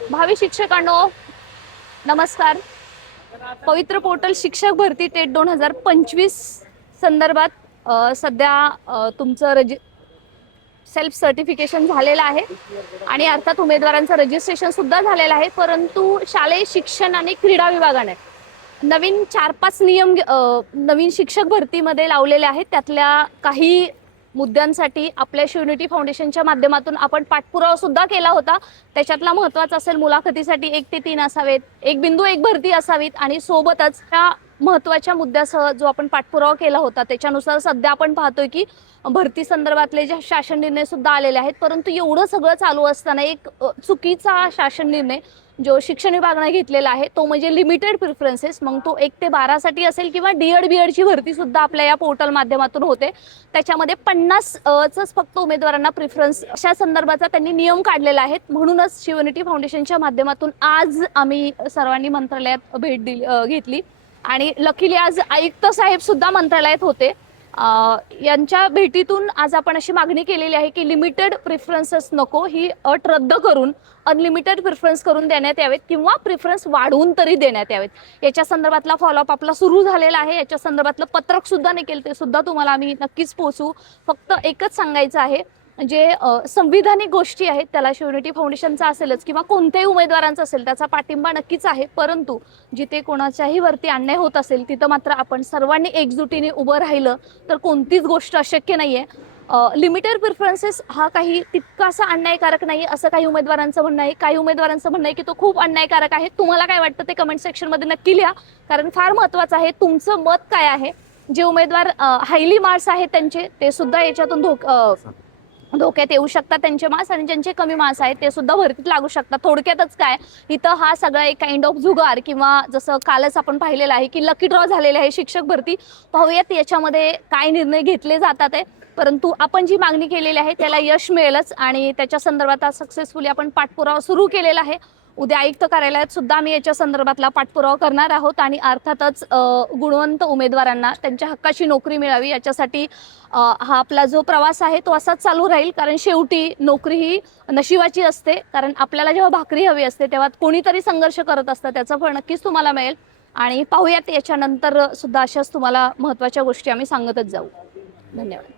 भावी शिक्षकांनो नमस्कार. पवित्र पोर्टल शिक्षक भरती टेट 2025 संदर्भात सध्या तुमचं सेल्फ सर्टिफिकेशन झालेलं आहे आणि अर्थात उमेदवारांचं रजिस्ट्रेशन सुद्धा झालेलं आहे. परंतु शालेय शिक्षण आणि क्रीडा विभागाने नवीन 4-5 नियम नवीन शिक्षक भरतीमध्ये लावलेले आहेत. त्यातल्या काही मुद्द्यांसाठी आपल्या शिवनिटी फाउंडेशनच्या माध्यमातून आपण पाठपुरावा सुद्धा केला होता. त्याच्यातला महत्त्वाचा असेल मुलाखतीसाठी 1 ते 3 असावेत, 1 भरती असावीत आणि सोबतच त्या महत्त्वाच्या मुद्द्यासह जो आपण पाठपुरावा केला होता त्याच्यानुसार सध्या आपण पाहतोय की भरती संदर्भातले जे शासन निर्णय सुद्धा आलेले आहेत. परंतु एवढं सगळं चालू असताना एक चुकीचा शासन निर्णय जो शिक्षण विभागाने घेतलेला आहे तो म्हणजे लिमिटेड प्रिफरन्सेस. मग तो 1 ते 12 साठी असेल किंवा डीएड बीएडची भरती सुद्धा आपल्या या पोर्टल माध्यमातून होते. त्याच्यामध्ये 50च फक्त उमेदवारांना प्रिफरन्स अशा संदर्भाचा त्यांनी नियम काढलेला आहे. म्हणूनच शिवनिटी फाउंडेशनच्या माध्यमातून आज आम्ही सर्वांनी मंत्रालयात भेट घेतली आणि लकीली आज आयुक्त साहेब सुद्धा मंत्रालयात होते. यांच्या भेटीतून आज आपण अशी मागणी केलेली आहे की लिमिटेड प्रिफरन्सेस नको, ही अट रद्द करून अनलिमिटेड प्रिफरन्स करून देण्यात यावेत किंवा प्रिफरन्स वाढवून तरी देण्यात यावेत. याच्या संदर्भातला फॉलोअप आपला सुरू झालेला आहे. याच्या संदर्भातलं पत्रक सुद्धा निघेल, ते सुद्धा तुम्हाला आम्ही नक्कीच पोहोचू. फक्त एकच सांगायचं आहे, जे संविधानिक गोष्टी आहेत त्याला शिवनिटी फाउंडेशनचा असेलच किंवा कोणत्याही उमेदवारांचा असेल त्याचा पाठिंबा नक्कीच आहे. परंतु जिथे कोणाच्याही वरती अन्याय होत असेल तिथं मात्र आपण सर्वांनी एकजुटीने उभं राहिलं तर कोणतीच गोष्ट अशक्य नाहीये. लिमिटेड प्रिफरन्सेस हा काही तितकासा अन्यायकारक नाही असं काही उमेदवारांचं म्हणणं आहे. काही उमेदवारांचं म्हणणं आहे की तो खूप अन्यायकारक आहे. तुम्हाला काय वाटतं ते कमेंट सेक्शनमध्ये नक्की लिहा, कारण फार महत्त्वाचं आहे तुमचं मत काय आहे. जे उमेदवार हायली मार्क्स आहेत त्यांचे ते सुद्धा याच्यातून धोक्यात येऊ शकतात त्यांचे मार्क्स, आणि ज्यांचे कमी मार्क्स आहेत ते सुद्धा भरतीत लागू शकतात. थोडक्यातच काय, इथं हा सगळा एक काइंड ऑफ जुगार किंवा जसं कालच आपण पाहिलेलं आहे की लकी ड्रॉ झालेले आहे शिक्षक भरती. पाहूयात याच्यामध्ये काय निर्णय घेतले जातात आहे. परंतु आपण जी मागणी केलेली आहे त्याला यश मिळेलच आणि त्याच्या संदर्भात सक्सेसफुली आपण पाठपुरावा सुरू केलेला आहे. उद्या आयुक्त कार्यालयात सुद्धा आम्ही याच्या संदर्भातला पाठपुरावा करणार आहोत आणि अर्थातच गुणवंत उमेदवारांना त्यांच्या हक्काची नोकरी मिळावी याच्यासाठी हा आपला जो प्रवास आहे तो असाच चालू राहील. कारण शेवटी नोकरी ही नशिबाची असते, कारण आपल्याला जेव्हा भाकरी हवी असते तेव्हा कोणीतरी संघर्ष करत असतं, त्याचं फळ नक्कीच तुम्हाला मिळेल. आणि पाहूयात याच्यानंतर सुद्धा अशाच तुम्हाला महत्त्वाच्या गोष्टी आम्ही सांगतच जाऊ. धन्यवाद.